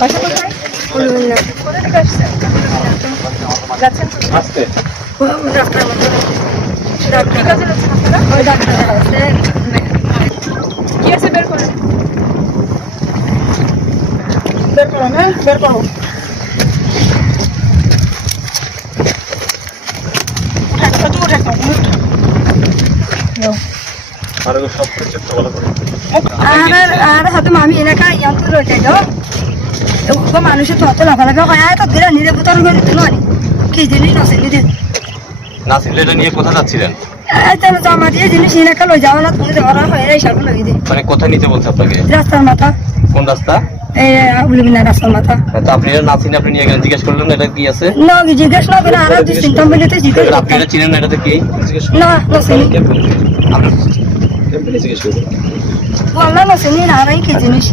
বাসা কোথায়? কোথা থেকে আসছেন? যাচ্ছেন আসতে রাস্তার মধ্যে। কি কাজে যাচ্ছেন আপনারা? ওই ডাক্তার আছে। কি আছে বের করেন? বের করো না, বের করো। আর সব কিছু ভালো করে আর হয়তো আমি এলাকায় ইয়ান্ত রয়েছে তো মানুষের তো অত লাফালাফা হয় তো দিলে নিজে বুতার করে দিল কি জিনিস আছে নিজে নাসিল এটা নিয়ে কোথায় যাচ্ছিলেন? তাহলে তো আমার এই জিনিস এলাকা লই যাওয়া না তুমি যাওয়ার হয় এই সার লই দিই মানে কোথায় নিতে বলছে আপনাকে? রাস্তার মাথা কোন রাস্তা? এই উলিবিনা রাস্তার মাথা। তো আপনি এটা নাসিন আপনি নিয়ে গেলেন, জিজ্ঞেস করলেন এটা কি আছে? না জিজ্ঞেস না করে আর দুই তিনটা মিনিটে জিজ্ঞেস আপনি এটা চিনেন না, এটাতে কি জিজ্ঞেস না নসিনি আপনি জিজ্ঞেস করবেন। বললাম নসিনি না আর কি জিনিস